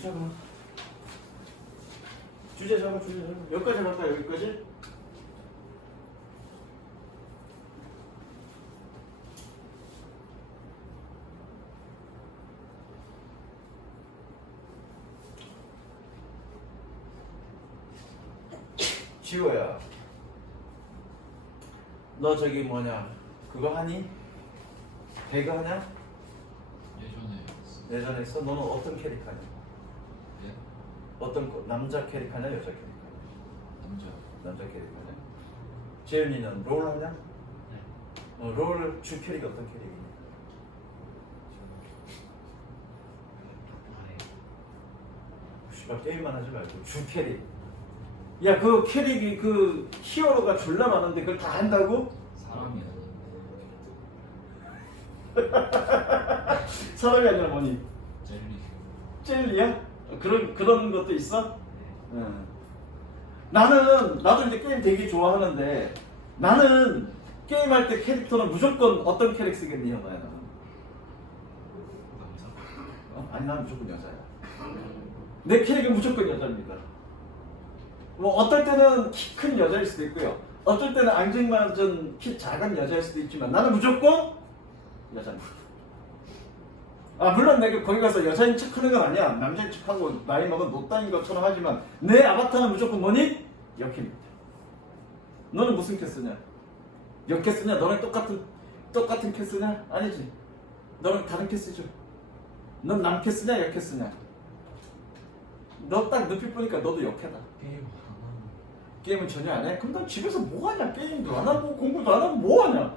잡아. 주제 잡아. 여기까지 할까? 여기까지? 지호야, 너 저기 뭐냐 그거 하니? 배그 하냐? 예전에 했어? 너는 어떤 캐릭터 하냐? 예? 어떤 거? 남자 캐릭터 하냐? 여자 캐릭터 하냐? 남자 캐릭터 하냐? 재윤이는 롤 하냐? 네. 롤 주 캐릭이 어떤 캐릭이냐? 씨발 게임만 하지 말고 주 캐릭. 야, 그 캐릭이 그 히어로가 졸라 많은데 그걸 다 한다고? 사람이 사람이 아니라 뭐니? 젤리. 젤리야? 그런 것도 있어? 응. 나도 이제 게임 되게 좋아하는데 나는 게임할 때 캐릭터는 무조건 어떤 캐릭 쓰겠니, 형아야? 남자. 아니, 난 무조건 여자야. 내 캐릭은 무조건 여자입니다. 뭐 어떨 때는 키 큰 여자일 수도 있고요. 어쩔 때는 앙증맞은 키 작은 여자일 수도 있지만 나는 무조건 여자입니다. 물론 내가 거기 가서 여자인 척하는 건 아니야. 남자인 척하고 나이 먹은 노땅인 것처럼 하지만 내 아바타는 무조건 뭐니? 역캐입니다. 너는 무슨 캐스냐? 역캐스냐? 너랑 똑같은 캐스냐? 아니지. 너랑 다른 캐스죠. 넌 남캐스냐? 역캐스냐? 너 딱 눈빛 보니까 너도 역캐다. 게임은 전혀 안 해? 그럼 넌 집에서 뭐 하냐? 게임도 안 하고 공부도 안 하고 뭐 하냐?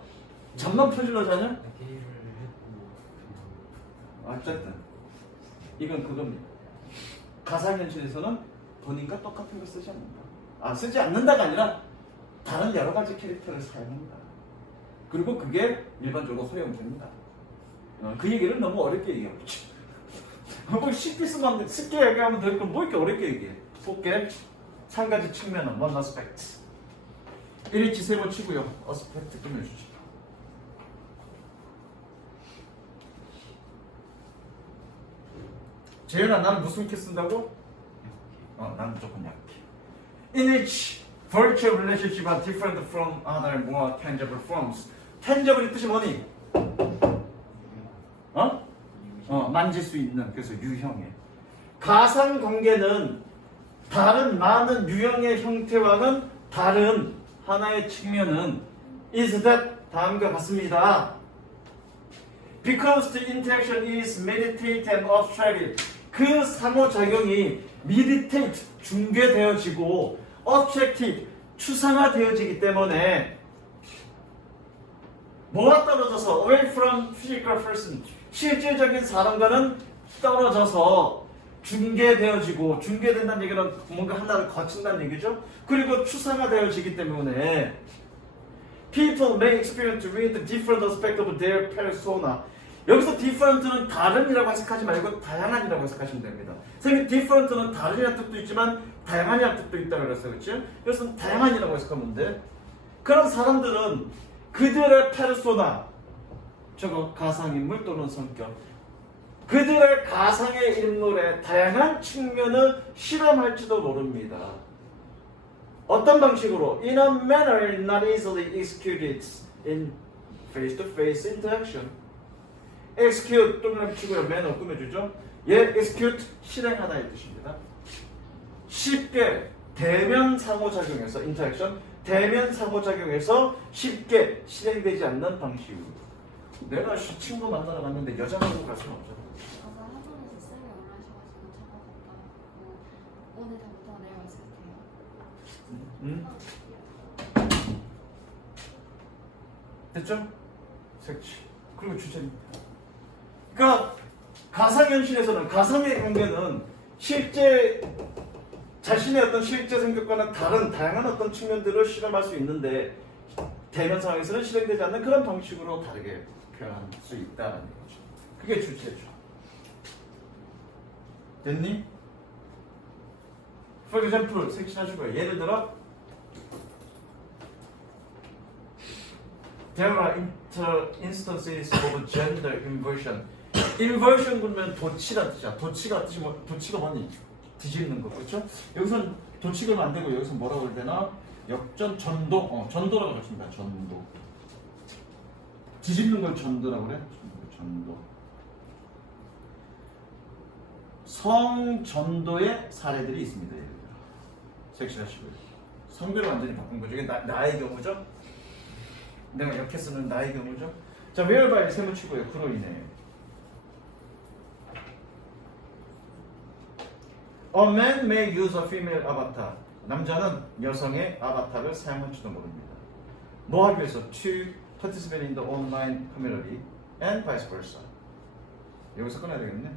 잠만 펴질러 자냐? 게임을 했고. 어쨌든 이건 그겁니다. 가상현실에서는 본인과 똑같은 걸 쓰지 않는다. 쓰지 않는다가 아니라 다른 여러 가지 캐릭터를 사용한다. 그리고 그게 일반적으로 허용됩니다. 그 얘기를 너무 어렵게 얘기하고 있죠. 뭐 쉽게 쓰면 쉽게 얘기하면 되니까 뭐 이렇게 어렵게 얘기해. 볼게. 한 가지 측면은 one aspect. 1일치 3번 치고요. aspect 끝내주죠. 재현아, 나는 무슨 캐 쓴다고? 난 무조건 약해. In which virtual relationship are different from other more tangible forms. tangible이 뜻이 뭐니? 만질 수 있는, 그래서 유형의. 가상관계는 다른 많은 유형의 형태와는 다른 하나의 측면은 is that 다음과 같습니다. Because the interaction is mediated and abstracted. 그 상호작용이 mediate, 중개되어지고 abstracted, 추상화되어지기 때문에 뭐가 떨어져서 away from physical person, 실질적인 사람과는 떨어져서 중개되어지고, 중개된다는 얘기는 뭔가 하나를 거친다는 얘기죠. 그리고 추상화되어지기 때문에 people may experience with different aspect of their persona. 여기서 different는 다른이라고 해석하지 말고 다양한이라고 해석하시면 됩니다. 선생님, different는 다른이라는 뜻도 있지만 다양한이라는 뜻도 있다고 그랬어요. 그렇죠? 그래서 다양한이라고 해석하면 돼. 그런 사람들은 그들의 페르소나, 저거 가상인물 또는 성격, 그들의 가상의 인물의 다양한 측면을 실험할지도 모릅니다. 어떤 방식으로? In a manner not easily executed in face-to-face interaction. execute 동그라미 치고요. manner 꾸며주죠. execute 실행하다의 뜻입니다. 쉽게 대면 상호작용에서 interaction, 대면 상호작용에서 쉽게 실행되지 않는 방식으로. 내가 친구 만나러 갔는데 여자하고 갈 수는 없잖아. 학원에서 쌤이 올라오셔가지고 저거 갔다 왔고 오늘 저부터 내려왔을 때 됐죠? 색칠. 그리고 주제입니다. 그러니까 가상현실에서는 가상의 관계는 실제 자신의 어떤 실제 성격과는 다른 다양한 어떤 측면들을 실험할 수 있는데 대면 상황에서는 실행되지 않는 그런 방식으로 다르게 표현할 수 있다는 거죠. 그게 주제죠. 됐니? For example, 색칠하시고요. 예를 들어 There are instances of gender inversion. inversion 그러면 도치란 뜻이야. 도치가 뜻이 도치가 뭐니? 뒤집는 거 그렇죠? 여기선 도치를 만들고 여기서 뭐라고 해야 되나? 역전 전도. 전도라고 적습니다. 전도. 뒤집는 걸 전도라고 그래? 전도. 성전도의 사례들이 있습니다. 예를 들어. 색칠하시고요. 성별을 완전히 바꾼 거죠. 이게 나의 경우죠. 내가 역해 쓰는 나의 경우죠. 자, whereby 세무치고요. 그로 인해. A man may use a female avatar. 남자는 여성의 아바타를 사용할지도 모릅니다. 뭐 하기 위해서? To participate in the online community and vice versa. 여기서 끊어야 되겠네.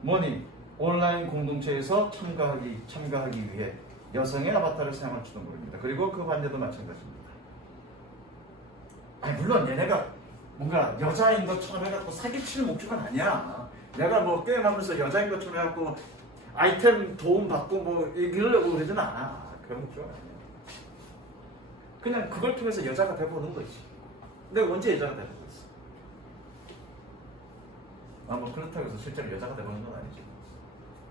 뭐니? 온라인 공동체에서 참가하기 위해 여성의 아바타를 사용할지도 모릅니다. 그리고 그 반대도 마찬가지입니다. 아니 물론 얘네가 뭔가 여자인 것처럼 해갖고 사기치는 목적은 아니야. 내가 뭐 게임하면서 여자인 것처럼 해갖고 아이템 도움 받고 뭐 이러려고 그러진 않아. 그런 목적은 아니야. 그냥 그걸 통해서 여자가 돼보는 거지. 내가 언제 여자가 돼보고 있어? 뭐 그렇다고 해서 실제로 여자가 돼보는 건 아니지.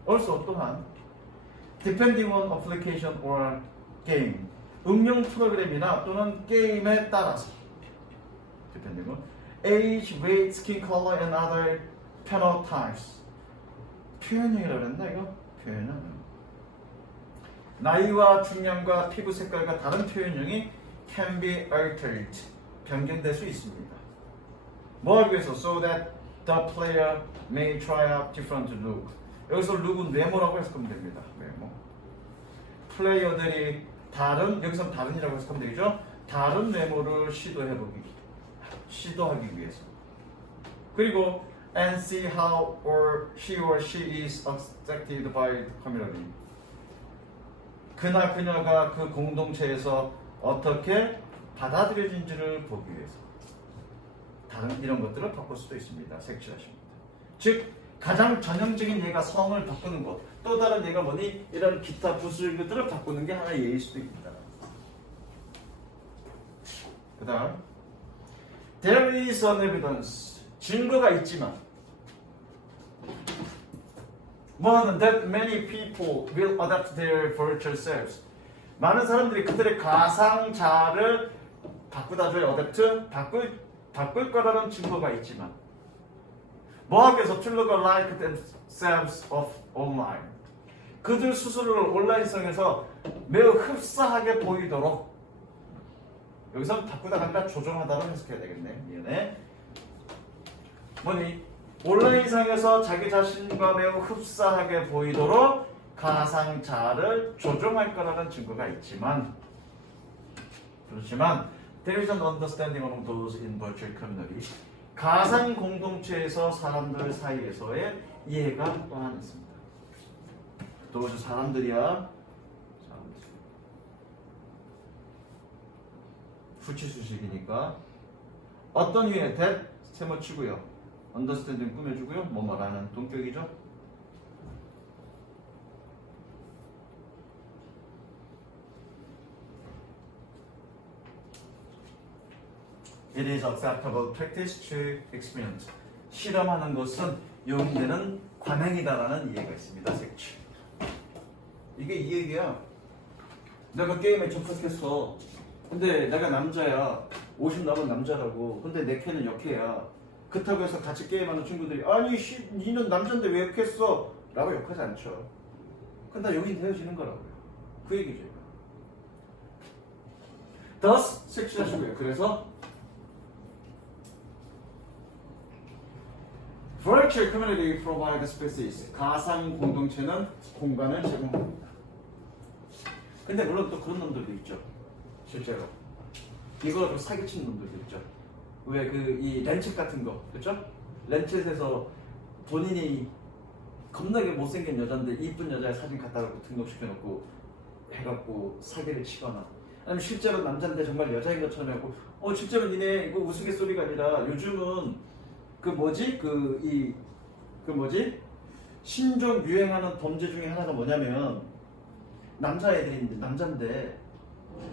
Also 또한 depending on application or game 응용 프로그램이나 또는 게임에 따라서 depending on age, weight, skin color and other phenotypes 표현형이라고 그랬나 이거? 표현형 나이와 중량과 피부 색깔과 다른 표현형이 can be altered 변경될 수 있습니다. 뭐 하기 위해서? So that the player may try out different look 여기서 룩은 외모라고 해석하면 됩니다. 외모 플레이어들이 다른 여기서 다른이라고 해석하면 되겠죠? 다른 외모를 시도하기 위해서 그리고 and see how she or she is accepted by the community 그나 그녀가 그 공동체에서 어떻게 받아들여진지를 보기 위해서 다른 이런 것들을 바꿀 수도 있습니다. 색칠하십니다. 즉 가장 전형적인 예가 성을 바꾸는 것 또 다른 예가 뭐니? 이런 기타 부수들을 바꾸는 게 하나의 예일 수도 있습니다. 그 다음 There is an evidence 증거가 있지만 뭐하는 that many people will adapt their virtual selves 많은 사람들이 그들의 가상자를 바꾸다줘요. adapt 바꿀 거라는 증거가 있지만 뭐 하기 위해서 to look like themselves of online 그들 스스로를 온라인성에서 매우 흡사하게 보이도록 여기서 바꾸다가 아니라 조정하다로 해석해야 되겠네. 미안해. 뭐니? 온라인상에서 자기 자신과 매우 흡사하게 보이도록 가상자를 조정할 거라는 증거가 있지만 그렇지만 there is an understanding among those in virtual community 가상 공동체에서 사람들 사이에서의 이해가 또한 있습니다. 또 사람들이야 후치수식이니까 어떤 이유에 that 세모치고요. understanding 꾸며주고요. 뭐 말하는 동격이죠. It is acceptable practice to experiment. 실험하는 것은 용되는 관행이다라는 이해가 있습니다. 색칠. 이게 이 얘기야. 내가 게임에 접속했어. 근데 내가 남자야. 50 넘은 남자라고. 근데 내 캐는 역해야. 그렇다고 해서 같이 게임하는 친구들이 아니 니는 남잔데 왜 욕했어? 라고 욕하지 않죠. 근데 용이 되어지는 거라고요. 그 얘기죠. Thus 색칠하시고요. 그래서 Virtual community provide spaces. 가상 공동체는 공간을 제공합니다. 근데 물론 또 그런 놈들도 있죠. 실제로 이거로 사기친 놈들도 있죠. 왜 그 이 렌챗 같은 거, 그렇죠? 렌챗에서 본인이 겁나게 못생긴 여잔데 이쁜 여자의 사진 갖다 놓고 등록시켜놓고 해갖고 사기를 치거나, 아니면 실제로 남자인데 정말 여자인 것처럼 해갖고 실제로 니네 이거 우스갯소리가 아니라 요즘은 그 뭐지 신종 유행하는 범죄 중에 하나가 뭐냐면 남자애들인데 남잔데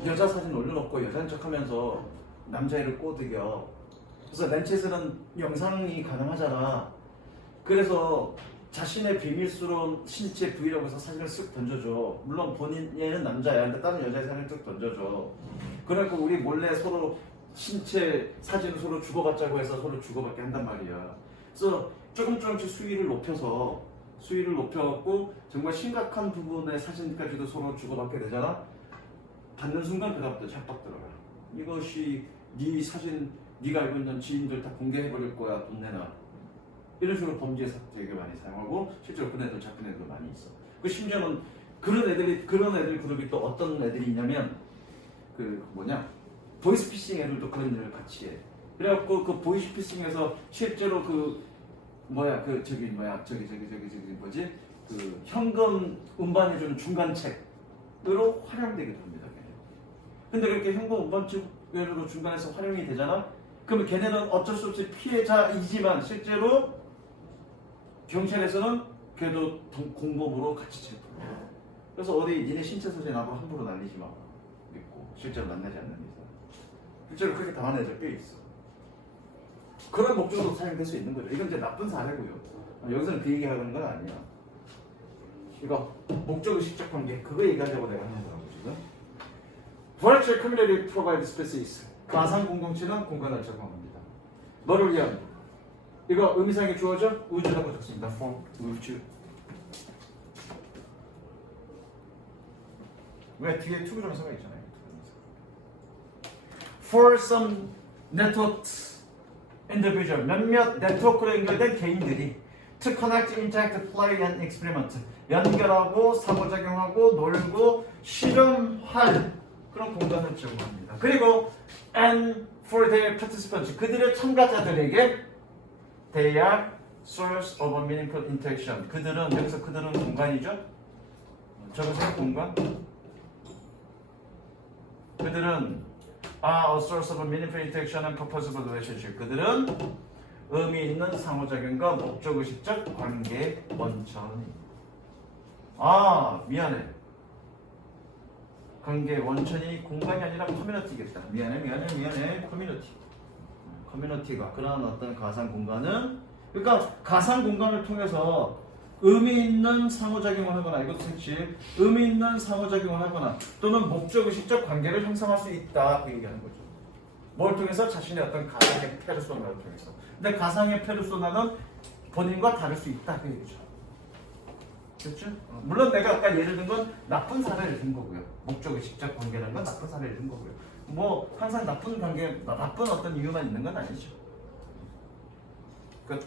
여자 사진 올려놓고 여자인 척하면서 남자애를 꼬드겨. 그래서 렌챗에는 영상이 가능하잖아. 그래서 자신의 비밀스러운 신체 부위라고 해서 사진을 쓱 던져줘. 물론 본인은 남자야. 근데 다른 여자의 사진을 쓱 던져줘. 그러니까 우리 몰래 서로 신체 사진을 서로 주고받자고 해서 서로 주고받게 한단 말이야. 그래서 조금씩 수위를 높여갖고 정말 심각한 부분의 사진까지도 서로 주고받게 되잖아. 받는 순간 그다음부터 착박 들어가. 이것이 네 사진, 네가 알고 있는 지인들 다 공개해버릴 거야. 돈 내놔. 이런 식으로 범죄에서 되게 많이 사용하고 실제로 그런 애들 잡힌 애들도 많이 있어. 그 심지어는 그런 애들 그룹이 또 어떤 애들이 있냐면 보이스피싱 애들도 그런 일을 같이 해. 그래갖고 그 보이스피싱에서 실제로 현금 운반해주는 중간책으로 활용되게 됩니다. 근데 그렇게 현금 운반책으로 중간에서 활용이 되잖아. 그러면 걔네는 어쩔 수 없이 피해자이지만 실제로 경찰에서는 그래도 공범으로 같이 체포해. 그래서 어디 니네 신체 사진 나도 함부로 날리지 마. 믿고 실제로 만나지 않는 이상. 실제로 그렇게 당한 애들 꽤 있어. 그런 목적으로 사용될 수 있는 거죠. 이건 이제 나쁜 사례고요. 여기서는 그 얘기하는 건 아니야. 이거 목적의식적 관계 그거 얘기하려고 내가 하는 거라고 지금. Virtual community provide spaces. 가상 공동체는 공간을 제공합니다. 뭐를 위한? 이거 의미상의 주어죠? 우주라고 적습니다. For 우주. 왜 뒤에 투부정사가 있잖아요. For some networks individual 몇몇 네트워크로 연결된 개인들이 to connect, interact, play and experiment 연결하고 상호작용하고 놀고 실험할 그런 공간을 제공합니다. 그리고 and for their participants 그들의 참가자들에게 they are source of a meaningful interaction 그들은 공간이죠. 저것은 공간. 그들은 a source of a meaningful interaction and purposeful relationship 그들은 의미 있는 상호작용과 목적의식적 관계의 원천이. 미안해. 관계의 원천이 공간이 아니라 커뮤니티겠다. 미안해. 커뮤니티가 그러한 어떤 가상 공간은 그러니까 가상 공간을 통해서 의미 있는 상호작용을 하거나 이것도 그렇지 의미 있는 상호작용을 하거나 또는 목적의식적 관계를 형성할 수 있다 그 얘기하는 거죠. 뭘 통해서? 자신의 어떤 가상의 페르소나를 통해서. 근데 가상의 페르소나는 본인과 다를 수 있다 그 얘기죠. 그렇죠? 물론 내가 아까 예를 든 건 나쁜 사례를 든 거고요. 목적의식적 관계라는 건 나쁜 사례를 든 거고요. 뭐 항상 나쁜 관계, 나쁜 어떤 이유만 있는 건 아니죠. 끝.